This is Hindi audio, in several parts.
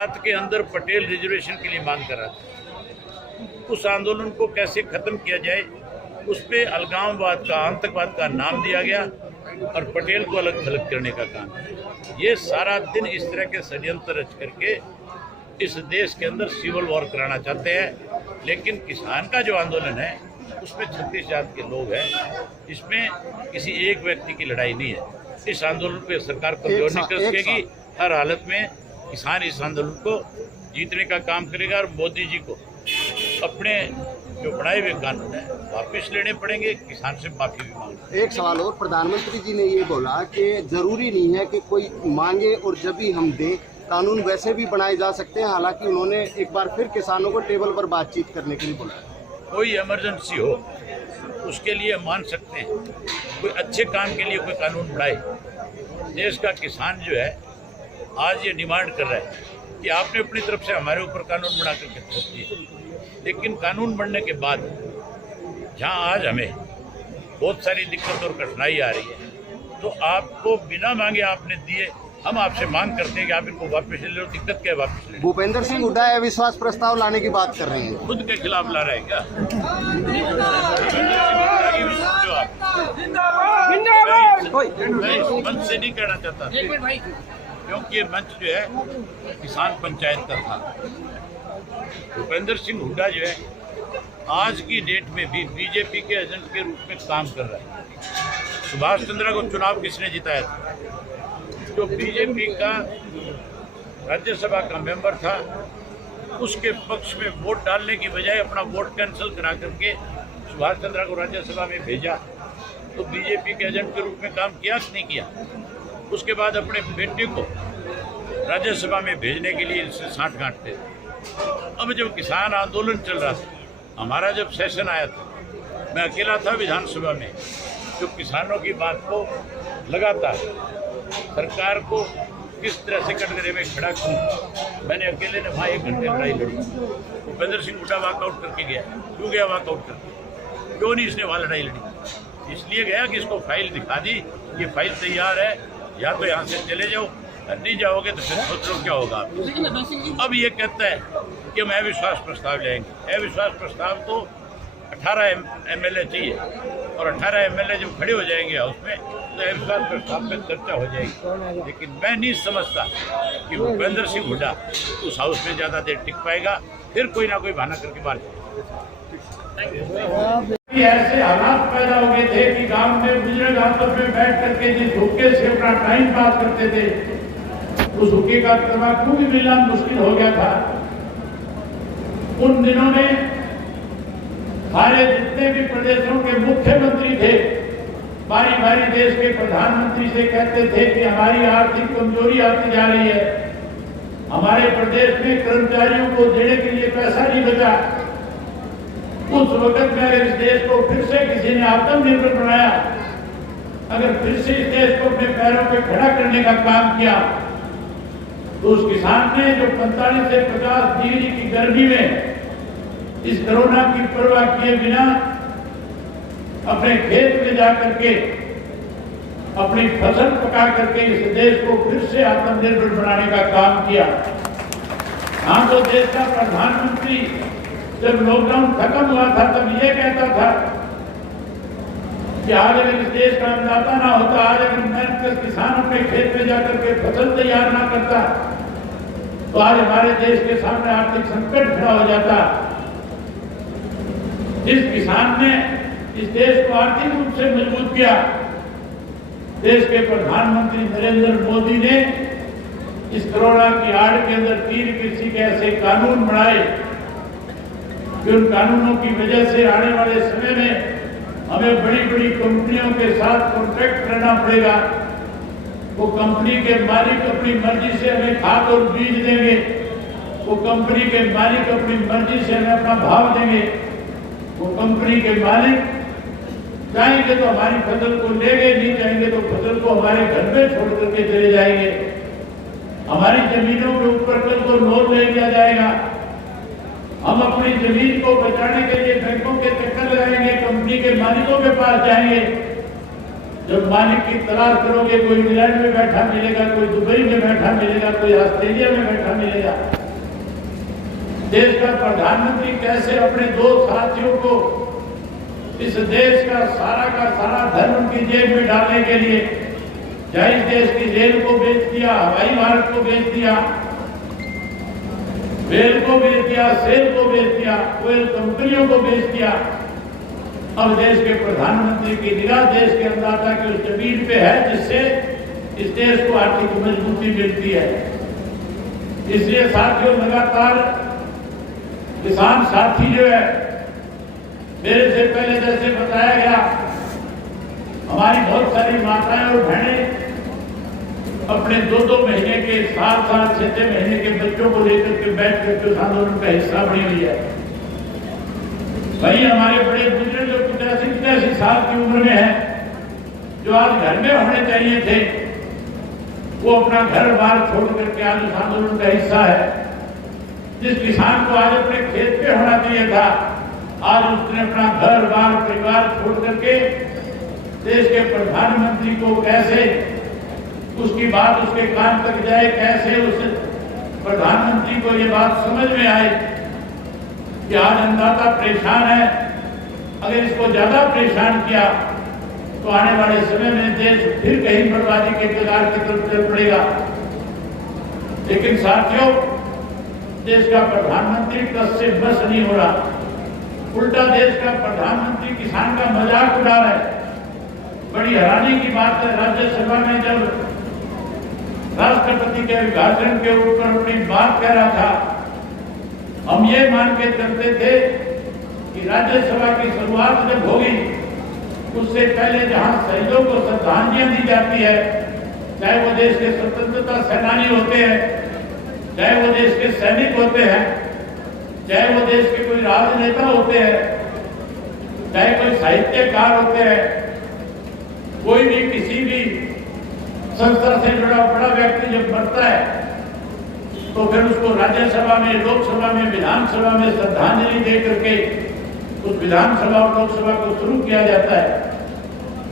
गुजरात के अंदर पटेल रिजर्वेशन के लिए मांग कर रहा था। उस आंदोलन को कैसे खत्म किया जाए, उस पे अलगाववाद का, आतंकवाद का नाम दिया गया और पटेल को अलग थलग करने का काम है। ये सारा दिन इस तरह के षड्यंत्र रच करके इस देश के अंदर सिविल वॉर कराना चाहते हैं। लेकिन किसान का जो आंदोलन है उसमें 36 जात के लोग हैं, इसमें किसी एक व्यक्ति की लड़ाई नहीं है। इस आंदोलन पे सरकार कमजोर नहीं कर सकेगी। हर हालत में किसान इस आंदोलन को जीतने का काम करेगा और मोदी जी को अपने जो बनाए हुए कानून है वापस लेने पड़ेंगे, किसान से माफी भी मांगे। एक सवाल और, प्रधानमंत्री जी ने ये बोला कि जरूरी नहीं है कि कोई मांगे और जब भी हम दें, कानून वैसे भी बनाए जा सकते हैं। हालांकि उन्होंने एक बार फिर किसानों को टेबल पर बातचीत करने के लिए बोला। कोई इमरजेंसी हो उसके लिए मान सकते हैं, कोई अच्छे काम के लिए कोई कानून बनाए। देश का किसान जो है आज ये डिमांड कर रहा है कि आपने अपनी तरफ से हमारे ऊपर कानून बना करके थोप दिए, लेकिन कानून बनने के बाद जहां आज हमें बहुत सारी दिक्कत और कठिनाई आ रही है, तो आपको बिना मांगे आपने दिए। हम आपसे मांग करते हैं कि आप इनको वापस ले लो। दिक्कत क्या है वापस ले लो? भूपेंद्र सिंह हुड्डा अविश्वास प्रस्ताव लाने की बात कर रहे हैं, खुद के खिलाफ ला रहे हैं क्या? मंच से नहीं कहना चाहता, क्योंकि ये मंच जो है किसान पंचायत का था। भूपेंद्र सिंह हुड्डा जो है आज की डेट में भी बीजेपी के एजेंट के रूप में काम कर रहा है। सुभाष चंद्रा को चुनाव किसने जिताया था? जो बीजेपी का राज्यसभा का मेंबर था, उसके पक्ष में वोट डालने की बजाय अपना वोट कैंसिल करा करके सुभाष चंद्रा को राज्यसभा में भेजा। तो बीजेपी के एजेंट के रूप में काम किया कि नहीं किया? उसके बाद अपने बेटे को राज्यसभा में भेजने के लिए इनसे साठ-गांठ थे। अब जब किसान आंदोलन चल रहा था, हमारा जब सेशन आया था, मैं अकेला था विधानसभा में, जो किसानों की बात को लगातार सरकार को किस तरह से कटघरे में खड़ा किया, मैंने अकेले ने वहाँ 1 घंटे लड़ाई लड़ी। भूपेंद्र सिंह हुड्डा वॉकआउट करके गया। क्यों गया वॉकआउट करके? क्यों नहीं इसने वहाँ लड़ाई लड़ी? इसलिए गया कि इसको फाइल दिखा दी, ये फाइल तैयार है, या तो यहाँ से चले जाओ, नहीं जाओगे तो फिर सोच लो क्या होगा। अब ये कहता है कि हम अविश्वास प्रस्ताव लाएंगे। अविश्वास प्रस्ताव तो 18 MLA चाहिए, और 18 MLA जब खड़े हो जाएंगे हाउस में तो अविश्वास प्रस्ताव पर चर्चा हो जाएगी। लेकिन मैं नहीं समझता कि भूपेंद्र सिंह हुड्डा उस हाउस में ज़्यादा देर टिक पाएगा। फिर कोई ना कोई बहाना करके बाहर ऐसे हालात पैदा हो गए थे कि गांव में बुजुर्ग आपस में बैठ करके जिस हुक्के से अपना टाइम पास करते थे, उस हुक्के का तंबाकू भी मिलना मुश्किल हो गया था। उन दिनों में हमारे जितने भी प्रदेशों के मुख्यमंत्री थे, बारी बारी देश के प्रधानमंत्री से कहते थे कि हमारी आर्थिक कमजोरी आती जा रही है, हमारे प्रदेश में कर्मचारियों को देने के लिए पैसा नहीं बचा। उस वक्त में अगर इस देश को फिर से किसी ने आत्मनिर्भर बनाया, अगर फिर से इस देश को अपने पैरों पे खड़ा करने का काम किया, तो उस किसान ने जो 45 से 50 डिग्री की गर्मी में इस कोरोना की परवाह किए बिना अपने खेत में जाकर के अपनी फसल पका करके इस देश को फिर से आत्मनिर्भर बनाने का काम किया। हाँ, तो देश का प्रधानमंत्री जब लॉकडाउन खत्म हुआ था तब ये कहता था कि आज अगर इस देश का अन्नदाता ना होता, आज अगर मेहनत किसान अपने खेत में जाकर के फसल तैयार ना करता, तो आज हमारे देश के सामने आर्थिक संकट खड़ा हो जाता। जिस किसान ने इस देश को आर्थिक रूप से मजबूत किया, देश के प्रधानमंत्री नरेंद्र मोदी ने इस कोरोना की आड़ के अंदर 3 कृषि के ऐसे कानून बनाए कि उन कानूनों की वजह से आने वाले समय में हमें बड़ी बड़ी कंपनियों के साथ कॉन्ट्रैक्ट करना पड़ेगा। वो कंपनी के मालिक अपनी मर्जी से हमें खाद और बीज देंगे, वो कंपनी के मालिक अपनी मर्जी से हमें अपना भाव देंगे, वो कंपनी के मालिक चाहेंगे तो हमारी फसल को लेंगे, नहीं चाहेंगे तो फसल को हमारे घर में छोड़ करके चले जाएंगे। हमारी जमीनों के ऊपर कल को लोन ले लिया जाएगा। हम अपनी जमीन को बचाने के लिए बैंकों के चक्कर लगाएंगे, कंपनी के मालिकों के पास जाएंगे। जब मालिक की तलाश करोगे, कोई इंग्लैंड में बैठा मिलेगा, कोई दुबई में बैठा मिलेगा, कोई ऑस्ट्रेलिया में बैठा मिलेगा। देश का प्रधानमंत्री कैसे अपने दो साथियों को इस देश का सारा धन उनकी जेब में डालने के लिए चाहे इस देश की रेल को बेच दिया, हवाई मार्ग को बेच दिया, रेल को बेच दिया, सेल को बेच दिया, ऑयल कंपनियों को बेच दिया। अब देश के प्रधानमंत्री की निगाह देश के अन्नदाता की उस जमीन पे है जिससे इस देश को आर्थिक मजबूती मिलती है। इसलिए साथियों, लगातार किसान साथी जो है, मेरे से पहले जैसे बताया गया, हमारी बहुत सारी माताएं और बहनें अपने 2-2 महीने के, 7-7, 6-6 महीने के बच्चों को लेकर के बैठ करके उस आंदोलन का हिस्सा बनी हुई है। वही हमारे बड़े बुजुर्ग जो 85 साल की उम्र में है, जो आज घर में होने चाहिए थे, वो अपना घर बार छोड़ करके आज उस आंदोलन का हिस्सा है। जिस किसान को आज अपने खेत पे होना चाहिए था, आज उसने अपना घर बार परिवार छोड़ करके देश के प्रधानमंत्री को कैसे उसकी बात उसके कान तक जाए, कैसे उस प्रधानमंत्री को ये बात समझ में आए कि आज अन्नदाता परेशान है। अगर इसको ज्यादा परेशान किया तो आने वाले समय में देश फिर कहीं बर्बादी के कगार की तरफ चल पड़ेगा। लेकिन साथियों, देश का प्रधानमंत्री टस से बस नहीं हो रहा, उल्टा देश का प्रधानमंत्री किसान का मजाक उड़ा रहा है। बड़ी हैरानी की बात है, राज्यसभा में जब राष्ट्रपति के अभिभाषण के ऊपर अपनी बात कह रहा था, हम ये मान के चलते थे कि राज्यसभा की शुरुआत जब होगी उससे पहले जहां शहीदों को श्रद्धांजलियां दी जाती है, चाहे वो देश के स्वतंत्रता सेनानी होते हैं, चाहे वो देश के सैनिक होते हैं, चाहे वो देश के कोई राजनेता होते हैं, चाहे कोई साहित्यकार होते हैं, कोई भी किसी भी संस्था से जुड़ा बड़ा व्यक्ति जब मरता है तो फिर उसको राज्यसभा में, लोकसभा में, विधानसभा में श्रद्धांजलि दे करके उस विधानसभा और लोकसभा को शुरू किया जाता है।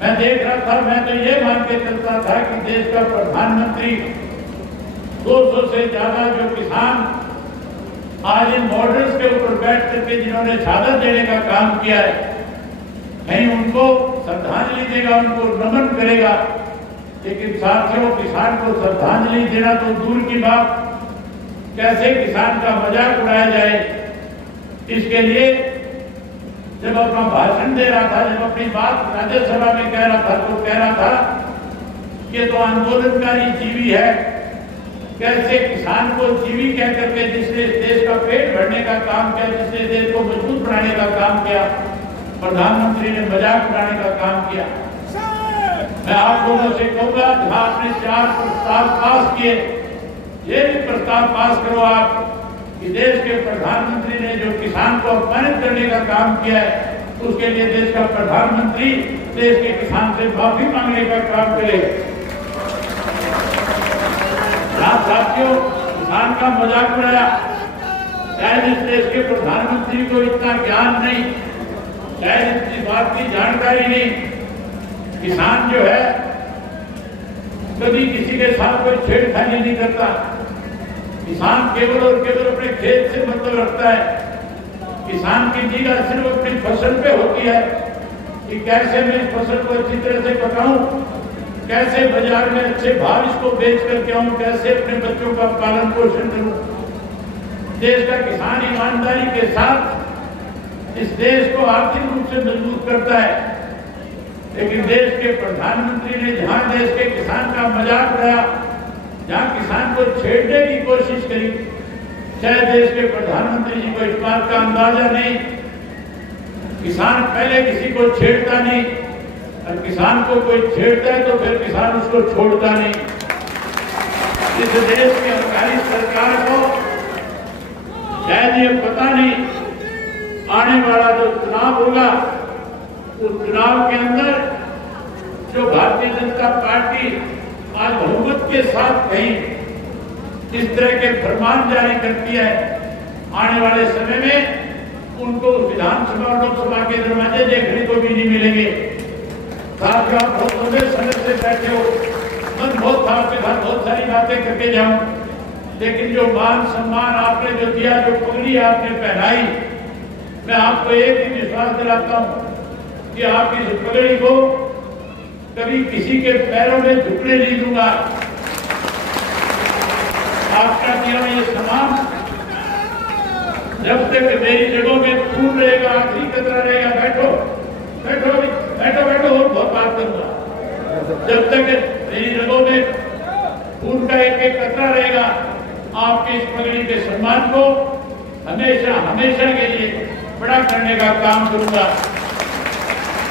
मैं देख रहा था, मैं तो ये मान के चलता था कि देश का प्रधानमंत्री 200 से ज्यादा जो किसान आज इन बॉर्डर्स के ऊपर बैठ करके जिन्होंने शहादत देने का काम किया है, कहीं उनको श्रद्धांजलि देगा, उनको नमन करेगा। लेकिन साथियों, किसान को श्रद्धांजलि देना तो दूर की बात, कैसे किसान का मजाक उड़ाया जाए, इसके लिए जब अपना भाषण दे रहा था, जब अपनी बात राज्यसभा में कह रहा था, तो कह रहा था कि तो आंदोलनकारी जीवी है। कैसे किसान को जीवी कह करके जिसने देश का पेट भरने का काम किया, जिसने देश को मजबूत बनाने का काम किया, प्रधानमंत्री ने मजाक उड़ाने का काम किया। मैं आप लोगों से कहूंगा, जहां आपने 4 प्रस्ताव पास किए, ये भी प्रस्ताव पास करो आप कि देश के प्रधानमंत्री ने जो किसान को अपमानित करने का काम किया है, उसके लिए देश का प्रधानमंत्री देश के किसान से माफी मांगने का काम करे। साथियों, किसान का मजाक उड़ाया, शायद इस देश के प्रधानमंत्री को इतना ज्ञान नहीं, शायद इस बात की जानकारी नहीं। किसान जो है कभी किसी के साथ कोई छेड़खानी नहीं करता। किसान केवल और केवल अपने खेत से मतलब रखता है। किसान की निगाह सिर्फ अपनी फसल पे होती है कि कैसे मैं इस फसल को अच्छी तरह से पकाऊं, कैसे बाजार में अच्छे भाव इसको बेच करके आऊं, कैसे अपने बच्चों का पालन पोषण करूं। देश का किसान ईमानदारी के साथ इस देश को आर्थिक रूप से मजबूत करता है। लेकिन देश के प्रधानमंत्री ने जहां देश के किसान का मजाक उड़ाया, जहां किसान को छेड़ने की कोशिश करी, शायद देश के प्रधानमंत्री जी को इस बात का अंदाजा नहीं। किसान पहले किसी को छेड़ता नहीं, और किसान को कोई छेड़ता है तो फिर किसान उसको छोड़ता नहीं। इस देश की हमारी सरकार को शायद ये पता नहीं, आने वाला जो चुनाव होगा उस चुनाव के अंदर जो भारतीय जनता पार्टी आज बहुमत के साथ कहीं इस तरह के फरमान जारी करती है, आने वाले समय में उनको विधानसभा और लोकसभा के दरवाजे देखने को भी नहीं मिलेंगे। साथ आप बहुत लंबे समय से बैठे हो, मन बहुत था आपके साथ बहुत सारी बातें करके जाऊं, लेकिन जो मान सम्मान आपने जो दिया, जो पगड़ी आपने पहनाई, मैं आपको एक ही विश्वास दिलाता हूं कि आप इस पगड़ी को कभी किसी के पैरों में झुकने नहीं दूंगा। आपका दिया ये सम्मान जब तक मेरी जगहों में खून रहेगा, आखिरी कतरा रहेगा, बैठो बैठो बैठो बैठो और बहुत बात करूंगा। जब तक मेरी जगहों में खून का एक एक कतरा रहेगा, आपके इस पगड़ी के सम्मान को हमेशा हमेशा के लिए बड़ा करने का काम करूंगा।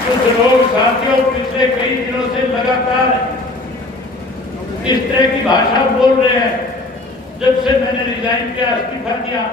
कुछ लोग साथियों पिछले कई दिनों से लगातार इस तरह की भाषा बोल रहे हैं। जब से मैंने रिजाइन किया, इस्तीफा दिया,